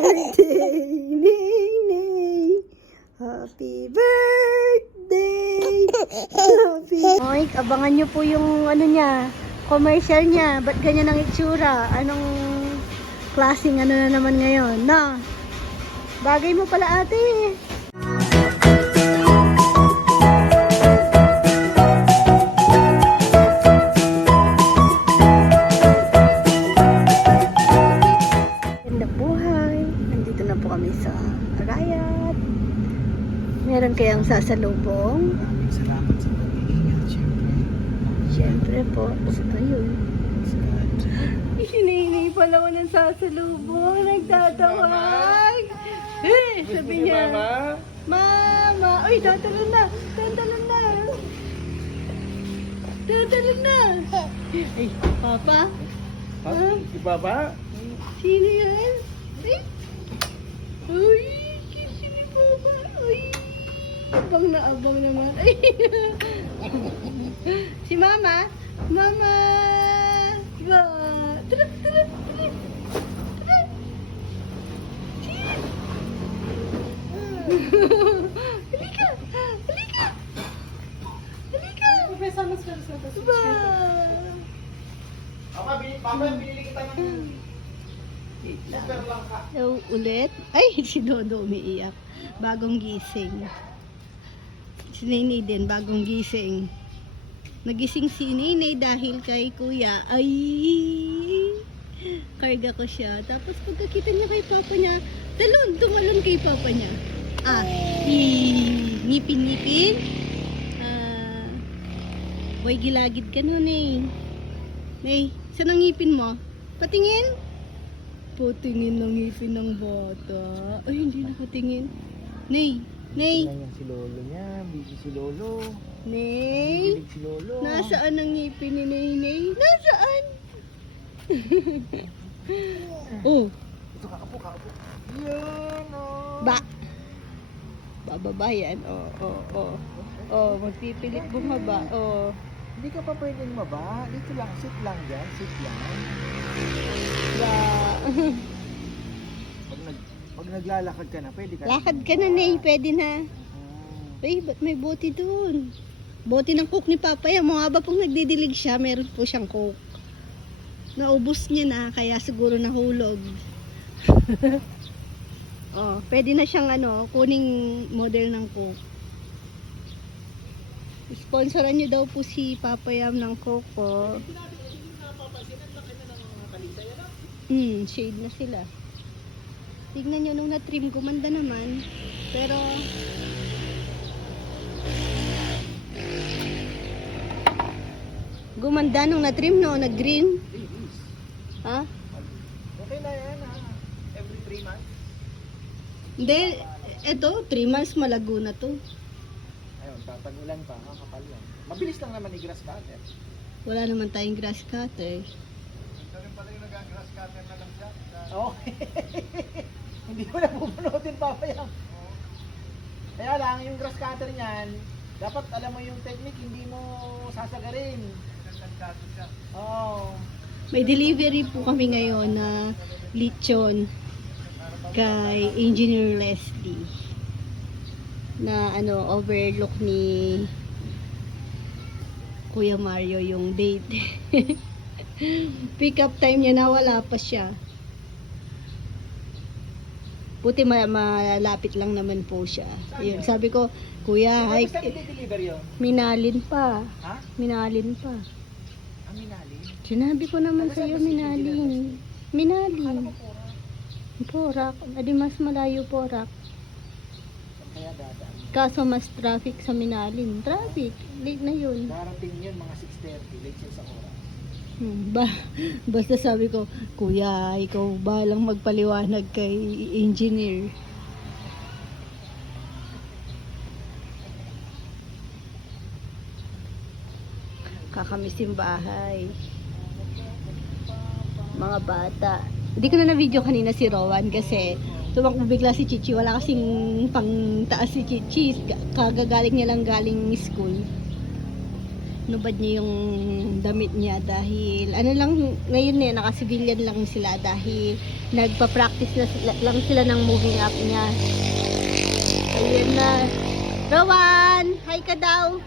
birthday, Nene. Happy birthday. Happy. Oy, abangan nyo po yung ano niya, commercial niya. Ba't ganyan ang itsura? Anong klaseng ano na naman ngayon? Na, bagay mo pala ate. Sasalubong? Maraming salamat sa pag-iingat, syempre. Siyempre po. Ayun. Scott. Hiningi pala ko ng sasalubong. Nagtatawag. Eh, sabi niya. Mama. Uy, tatalon na. Tatalon na. Tatalon na. Ay, Papa. Ha? Si Baba? Sino yan? Ay. Uy, kiss ni Papa. Uy. Abang na abang naman. Ay. si Mama. Mama. Ba. Tara. Tara. Cheers. Halika. Halika. Halika. Ba. Papa, binili, Papa, binili kita ng super lang ka. Ulit. Ay, si Dodo umiiyak. Bagong gising. Si Nene din, bagong gising. Nagising si Nene dahil kay Kuya. Ay, karga ko siya. Tapos pagkakita niya kay Papa niya, talon, tumalon kay Papa niya. Ah, ngipin-ngipin. Ah, Boy, gilagid ka nun eh. Nay, saan ang ngipin mo? Patingin. Patingin ng ngipin ng bata. Ay, hindi nakatingin. Nay, Nay, niya si Lolo niya. Busy si Lolo. Nay. Bilig si Lolo. Nasaan ang ngipin ni Nay? Nasaan? oh, Ito, kakapo, kakapo. Yan, oh. ba. Bababa yan. Oh, oh, oh. Oh, magpipilit bumaba. Oh. Hindi ka pa pwedeng maba. Dito lang, sit lang dyan. Sit lang. Ba. Pag, nag, pag naglalakad ka na, pwede ka Lakad ka na, Nay. Pwede na. Oh. Ay, ba't may bote dun? Bote ng coke ni Papa yan. Mga ba pong nagdidilig siya, meron po siyang coke. Naubos niya na, kaya siguro nahulog. oh, pwede na siyang ano, kuning model ng coke. Sponsoran niyo daw po si Papa Yam ng coke po. Hmm, shade na sila. Tignan nyo nung na-trim, gumanda naman. Pero, Gumanda nung na-trim no, nag-green. Ha? Okay na yan, ha? Every 3 months. Hindi, eto, 3 months malago na to. Ayun, tatagulan pa, kakapal yan. Mabilis lang naman i-grass cutter. Wala naman tayong grass cutter. Ito rin pala yung nag-grass cutter na lang siya. Okay. Hindi mo na pupunutin papayang. Kaya lang, yung grass cutter niyan, dapat alam mo yung technique, hindi mo sasagarin. Oo. May delivery po kami ngayon na lechon kay Engineer Leslie na ano overlook ni Kuya Mario yung date. Pick up time niya na wala pa siya. Buti ma malapit lang naman po siya. Ayun, sabi ko, Kuya, hi, Basta i-deliver yun. minalin pa. Ha? Minalin pa. Aminali? Sinabi ko naman sa iyo, minalin. Minalin. Ano? Porak. Adi mas malayo porak. Kaya dadaan. Kaso mas traffic sa Minalin. Traffic. Late na yun. Darating yun mga 6.30, late yun sa oras. Ba, basta sabi ko, Kuya, ikaw ba lang magpaliwanag kay engineer? Kakamiss yung bahay. Mga bata. Hindi ko na na-video kanina si Rowan kasi tumakbo bigla si Chichi. Wala kasing pang taas si Chichi. Kagagaling niya lang galing school. Nubad niya yung damit niya dahil ano lang ngayon eh naka-civilian lang sila dahil nagpa-practice na sila, lang sila ng moving up niya. Ayun na. Rowan, hi ka daw.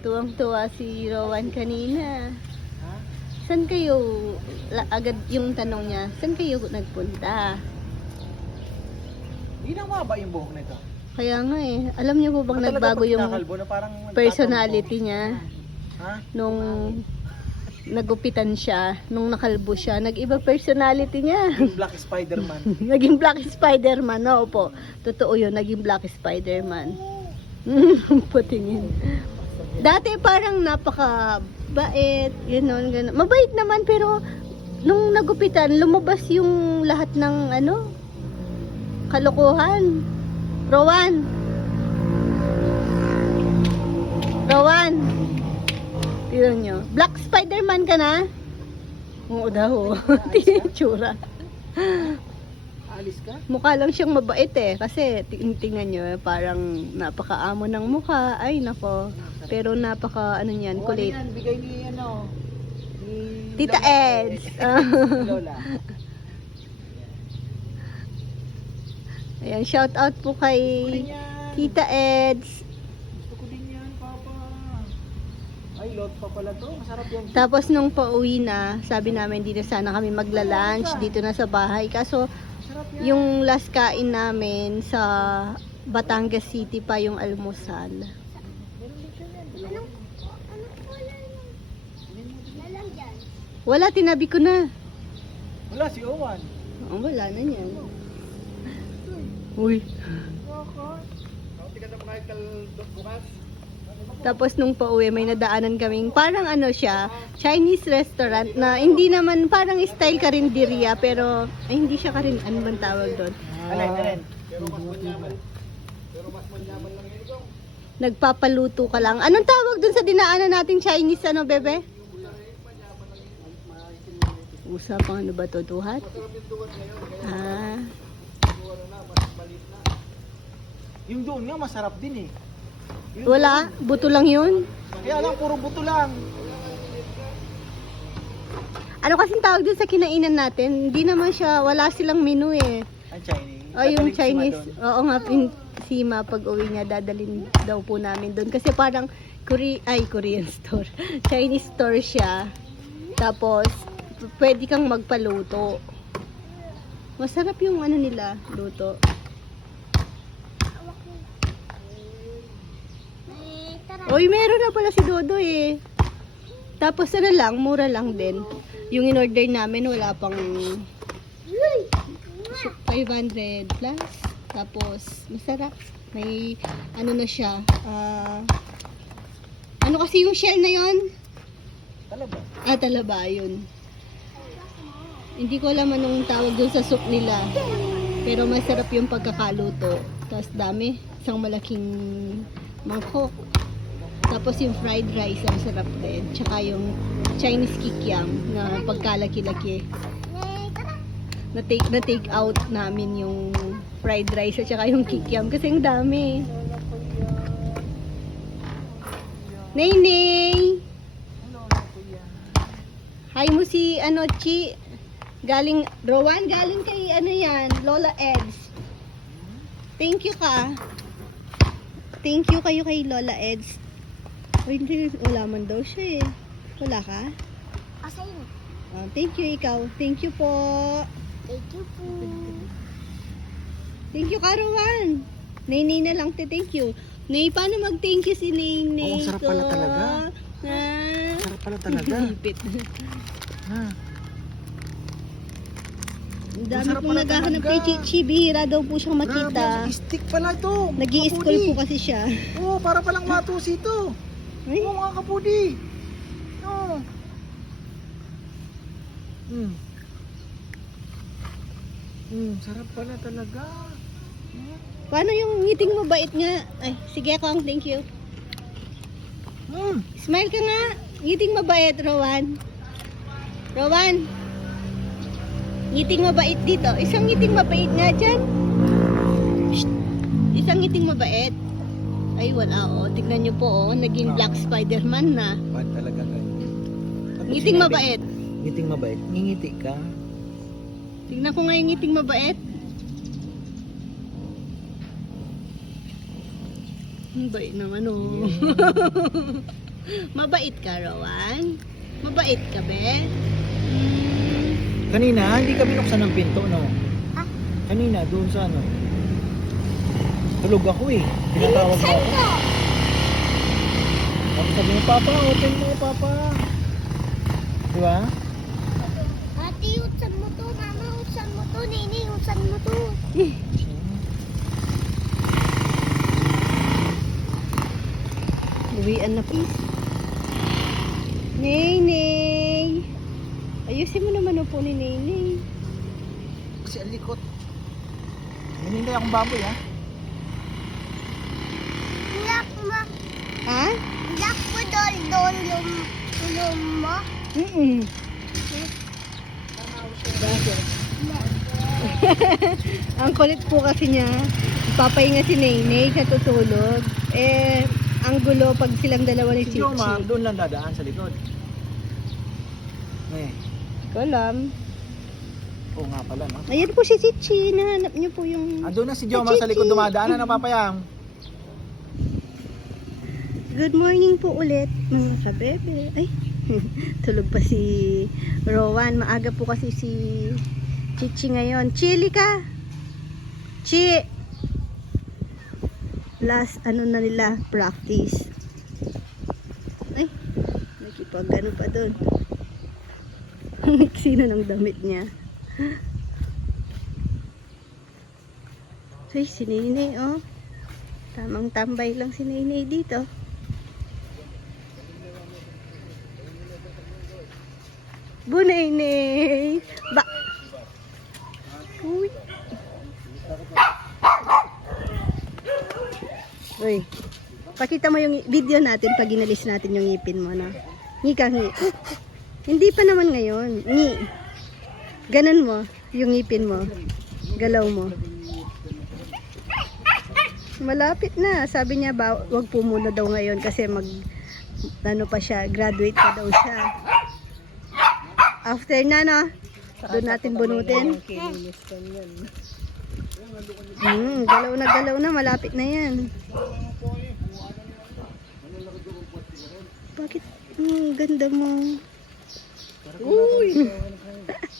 Tuwang-tuwa si Rowan kanina. Ha? Saan kayo, la, agad yung tanong niya, saan kayo nagpunta? Hindi na maba yung buhok nito. Kaya nga eh, alam niyo po bang Talaga nagbago yung personality niya. Ha? nung nagupitan siya, nung nakalbo siya, nag-iba personality niya. Yung Black Spider-Man. naging Black Spider-Man, no po. Totoo yun, naging Black Spider-Man. Patingin. Dati parang napaka bait, gano'n, gano'n. Mabait naman pero nung nagupitan, lumabas yung lahat ng ano, kalokohan. Rowan. Rowan. Tignan nyo. Black Spider-Man ka na? Oo daw. Tinitsura. Alis ka? Mukha lang siyang mabait eh. Kasi ting- tingnan nyo, eh, parang napakaamo ng mukha. Ay, nako. Pero napaka, ano niyan, kulit. Ano yan? Bigay ni ano? Ni Tita. Eds. Lola. Ayan, shout out po kay. Tita Eds. Gusto ko din yan, Papa. Ay, lot pa pala to. Masarap yan. Tapos nung pauwi na, sabi namin dito sana kami magla-lunch dito na sa bahay. Kaso yung last kain namin sa Batangas City pa yung almusal. Wala yan? Wala, tinabi ko na. Wala, si Owan. Oh, wala na yan. Uy. Tapos nung pauwi, may nadaanan kaming parang ano siya, Chinese restaurant na hindi naman parang style karinderya pero ay, hindi siya karin ano bang tawag doon? Alin, alin. Pero mas manyaman. Pero mas manyaman lang yun ito. Nagpapaluto ka lang. Anong tawag doon sa dinaanan nating Chinese ano, bebe? Usapang ano ba to, duhat? Ah, Yung doon nga, masarap din eh. Yung wala, buto lang yun. doon, Kaya lang, puro buto lang. Ano kasing tawag doon sa kinainan natin? Hindi naman siya, wala silang menu eh. Ang Chinese. Oh, yung Chinese, doon. oo nga, pin, si Ma pag uwi niya, dadalhin daw po namin doon. Kasi parang, Kore, ay, Korean store. Chinese store siya. Tapos, pwede kang magpaluto. Masarap yung ano nila, luto. Uy, meron na pala si Dodo eh. Tapos ano lang, mura lang din. Yung in-order namin, wala pang 500 plus. Tapos, masarap. May, ano na siya. ah, ano kasi yung shell na yon? Talaga. Ah, talaba, yun. Hindi ko alam anong tawag dun sa soup nila. Pero masarap yung pagkakaluto. Tapos dami. Isang malaking mangkok. Tapos yung fried rice, ang sarap din. Tsaka yung Chinese kikiam na pagkalaki-laki. Na take, na take out namin yung fried rice at saka yung kikiam kasi ang dami. Nay, nay! Kuya? Hi mo si ano Chi galing Rowan galing kay ano yan Lola Eds thank you ka thank you kayo kay Lola Eds hindi wala man daw siya eh wala ka Asayin. Ah, thank you ikaw thank you po Thank you po. thank you ka Rowan Nainay na lang te thank you Nay paano mag thank you si Nainay Oh, sarap pala ko? talaga. ha Sarap pala talaga. Ipit. ha? Ang dami Masarap pong pala naghahanap talaga. kay Chichi. Bihira daw po siyang Grabe, makita. stick pala to. nag Kapudi. po kasi siya. Oo, para palang matusi to. Ay, Oo, mga kapudi. Oo. Hmm. Hmm, sarap pala talaga. paano yung ngiting mabait nga? Ay, sige Kong, thank you. Hmm. Smile ka nga. Ngiting mabait, Rowan. Rowan. Ngiting mabait dito. Isang ngiting mabait nga dyan. Isang ngiting mabait. Ay, wala oh. Tignan nyo po oh. Naging Ah. Black Spider-Man na. Ba't talaga ganyan? Ngiting sinabi- mabait. Ngiting mabait? Ngingiti ka? Tignan ko nga yung ngiting mabait. Ang bait naman oh. Mabait ka, Rowan? Mabait ka, be? Kanina, hindi ka binuksan ng pinto, no? Ah. Kanina, doon sa ano? Tulog ako eh. Tinatawag mo ako. Tapos sabi mo, Papa, open mo, Papa. Di ba? Ate, utsan mo to. Mama, utsan mo to. Nini, utsan mo to. Uwian na, please. Nay, Nay. Ayusin mo naman po ni Nay, Nay. Kasi ang likot. Hinintay akong baboy, ha? Mo. Ha? Lock mo doon doon yung tulong mo. Mm-mm. Ang kulit po kasi niya, papahinga si Naynay, katutulog. Eh, ang gulo pag silang dalawa ni Si Chichi. Joma, doon lang dadaan sa likod. Eh, Ko alam. oo nga pala, no? Ayan po si Chichi, nahanap niyo po yung... Andun na si Joma sa likod dumadaan na napapayang. Good morning po ulit, mga kabebe. Ay, tulog pa si Rowan. Maaga po kasi si Chichi ngayon. Chili ka! Chi! Last, ano na nila, practice. Ay, nakipag pa doon. Sino ng damit niya? Ay, si Nene, oh. Tamang tambay lang si Nene dito. Bunay Ba. Uy. Uy. Pakita mo yung video natin pag inalis natin yung ngipin mo na. Ngi ka ngi. Hindi pa naman ngayon. Ngi. Ganon mo yung ngipin mo. Galaw mo. Malapit na. Sabi niya ba, wag po muna daw ngayon kasi mag ano pa siya, graduate pa daw siya. After na, no? Doon natin bunutin. Hmm, galaw na galaw na. Malapit na yan. Bakit? Hmm, ganda mo. Uy!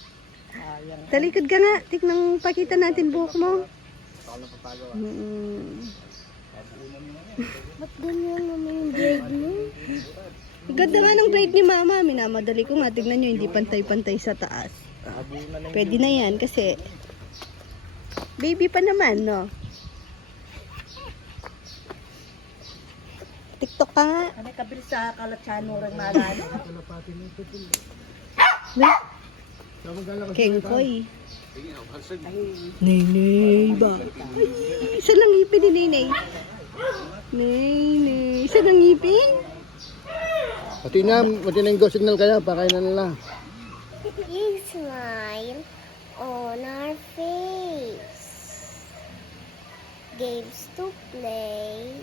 Talikod ka nga. Tignan, pakita natin buhok mo. Mm. Ba't ganyan naman yung braid mo? Ganda nga ng braid ni mama. Minamadali ko nga. Tignan nyo, hindi pantay-pantay sa taas. Pwede na yan kasi baby pa naman, no? TikTok ka nga. Kami kabil sa kalatsano rin nalala. Kengkoy. Nenay ba? Ay, isa lang ngipin ni Nenay. Nenay. Isa lang ngipin? Pati na, pati na yung go signal kaya, pakain na nila. You smile on our face. Games to play,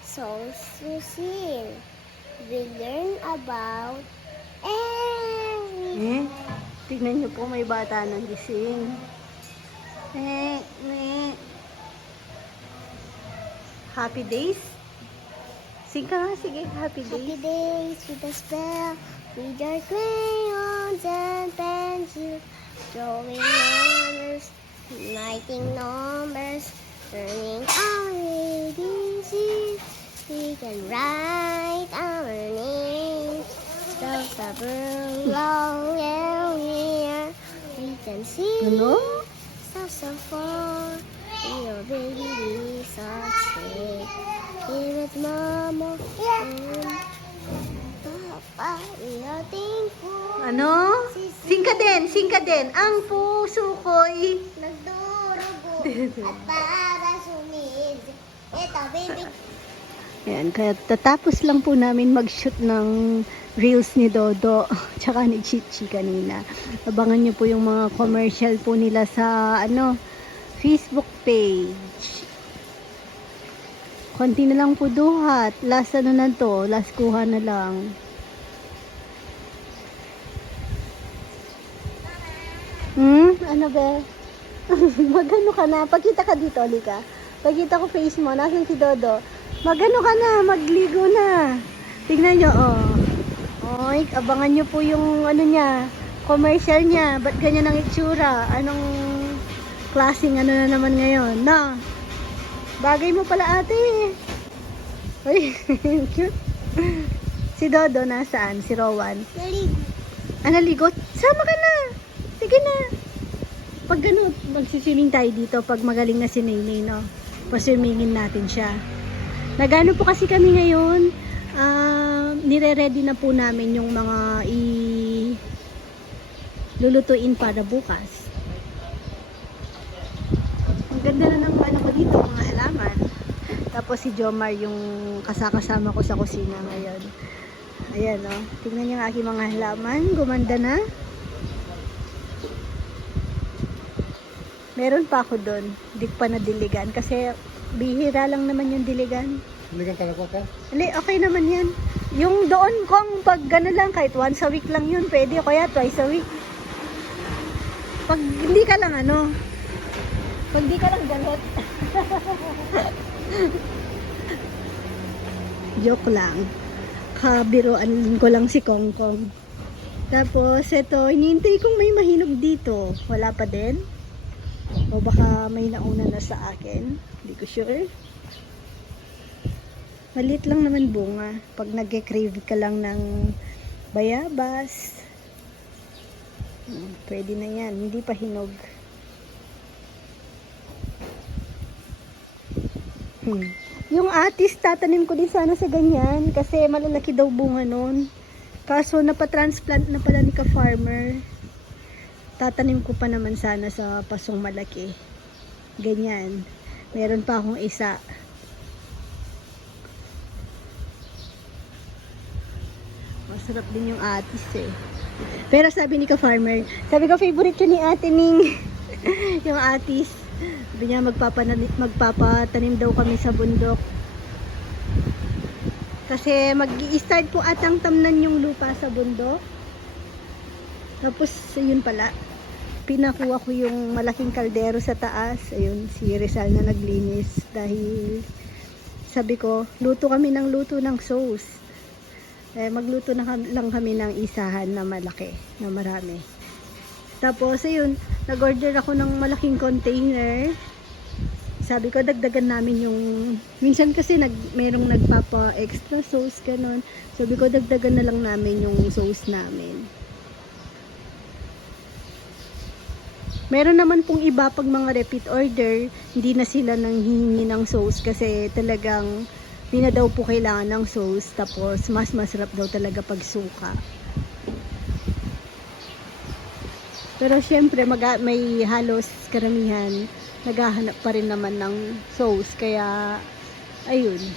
songs to sing. We learn about everything. Eh, tignan niyo po may bata nang gising. Eh, eh. Happy days? Sing ka nga, sige. Happy Happy days. days with a spell, with our crayons and pencils, drawing numbers, writing numbers, turning our ABCs. We can write our names, spell the long and near. We can see Ano? so so far. Ano? Sing ka din, sing ka din. Ang puso ko'y... Nagdurugo at para sumid. Ito, baby. Ayan, kaya tatapos lang po namin mag-shoot ng reels ni Dodo tsaka ni Chichi kanina. Abangan nyo po yung mga commercial po nila sa ano Facebook page. Konti na lang po duhat. Last ano na to, last kuha na lang. Hmm? Ano ba? Magano ka na? Pagkita ka dito, Lika. Pagkita ko face mo, nasan si Dodo? Magano ka na? Magligo na. Tingnan nyo, oh. Oy, abangan nyo po yung ano niya, commercial niya. Ba't ganyan ang itsura? Anong klaseng ano na naman ngayon? Na, bagay mo pala ate. Uy, cute. Si Dodo nasaan? Si Rowan. Naligo. Ah, naligot? Sama ka na. Sige na. Pag ganun, magsiswimming tayo dito pag magaling na si Nainay, no? Paswimmingin natin siya. Nagano po kasi kami ngayon, ah, nire-ready na po namin yung mga i lulutuin para bukas. Ang ganda na ng ano ko dito, mga halaman. Tapos si Jomar yung kasakasama ko sa kusina ngayon. Ayan o. Tingnan niyo ang aking mga halaman. Gumanda na. Meron pa ako doon. Hindi ko pa nadiligan. Kasi bihira lang naman yung diligan. Hindi kang kalakot ka? Hindi, okay naman yan. Yung doon kong pag gano'n lang, kahit once a week lang yun, pwede. Kaya twice a week. Pag hindi ka lang ano, pag hindi ka lang galot. Joke lang. Kabiroan ko lang si Kong Kong. Tapos, ito, iniintay kong may mahinog dito. Wala pa din. O baka may nauna na sa akin. Hindi ko sure. Malit lang naman bunga. Pag nag-crave ka lang ng bayabas, hmm, pwede na yan. Hindi pa hinog. Hmm. Yung atis, tatanim ko din sana sa ganyan kasi malalaki daw bunga nun. Kaso napatransplant na pala ni ka-farmer. Tatanim ko pa naman sana sa pasong malaki. Ganyan. Meron pa akong isa. Masarap din yung atis eh. Pero sabi ni ka-farmer, sabi ko favorite yun ni ate Ning. yung atis. Sabi niya magpapananim, magpapatanim daw kami sa bundok. Kasi mag-i-start po atang tamnan yung lupa sa bundok. Tapos, yun pala. Pinakuha ko yung malaking kaldero sa taas. Ayun, si Rizal na naglinis. Dahil, sabi ko, luto kami ng luto ng sauce. Eh, magluto na lang kami ng isahan na malaki, na marami. Tapos, ayun, nag-order ako ng malaking container. Sabi ko, dagdagan namin yung... Minsan kasi nag, merong nagpapa-extra sauce, ganun. Sabi ko, dagdagan na lang namin yung sauce namin. Meron naman pong iba pag mga repeat order, hindi na sila nang hihingi ng sauce kasi talagang hindi na daw po kailangan ng sauce tapos mas masarap daw talaga pag suka. Pero syempre mag may halos karamihan naghahanap pa rin naman ng sauce kaya ayun.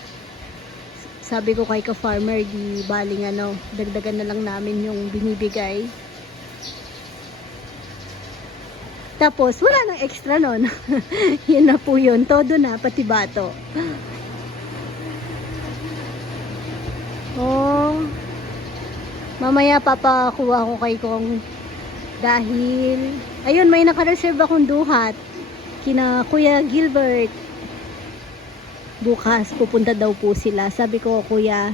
Sabi ko kay ka-farmer di baling ano, dagdagan na lang namin yung binibigay. Tapos, wala nang extra nun. yun na po yun. Todo na, pati bato. Oh. Mamaya papakuha ko kay Kong dahil ayun may naka-reserve akong duhat kina Kuya Gilbert. Bukas pupunta daw po sila. Sabi ko, Kuya,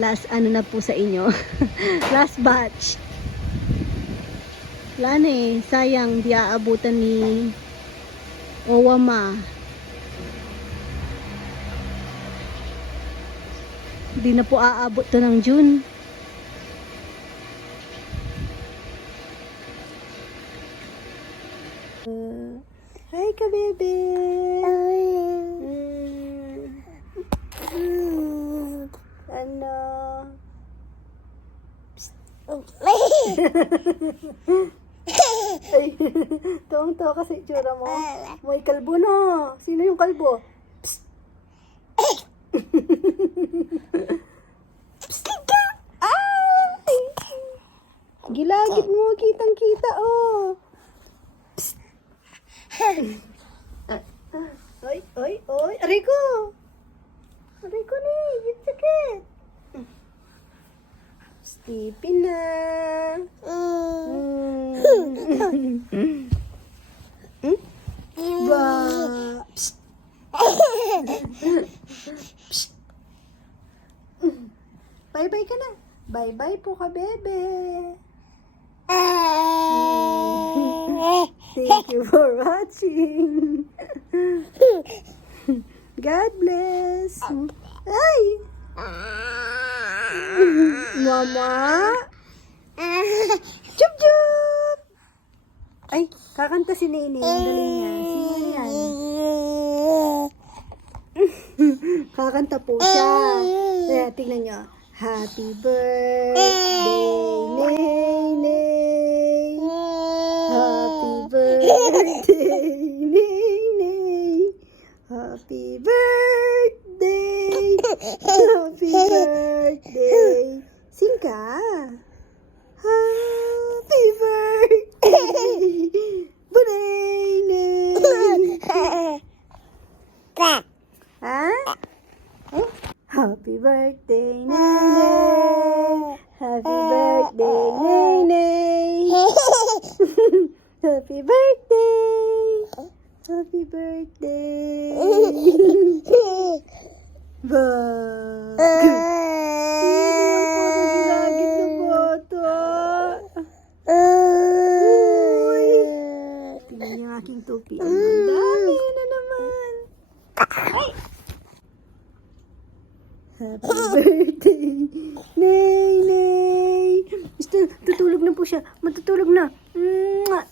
last ano na po sa inyo. last batch. Wala na eh. Sayang, di aabutan ni Owama. Di na po aabot to ng June. Uh, hi ka, bebe! Mm. Ano? Ay, tuwang-tuwa kasi itsura mo. May kalbo na. Sino yung kalbo? Psst. Psst! Ay! Gilagid mo, kitang-kita, oh. Psst. Oy, oy, oy. Aray ko na, yung sakit. Sleepy na. Mm. Hmm? Ba. Psst. Psst. Bye-bye ka na. Bye-bye po ka, bebe. Thank you for watching. God bless. Ay! Mama! Chup chup! Ay, kakanta si Nene. Dali niya. Sino yan? Kakanta po siya. Kaya, tingnan niyo. Happy birthday, Nene. Happy birthday, Nene. Happy birthday. Happy birthday. Sing ka. Happy birthday. Nene. Ha? Eh? Happy birthday, Nene. Happy birthday, Nene. Happy birthday. Happy birthday. Bag. Sino yung puro gilagid na bata? Uy. Tingnan ang aking tupi. Ang dami na naman. Happy birthday, Nay, Nay. Mister, tutulog na po siya. Matutulog na. Mwah.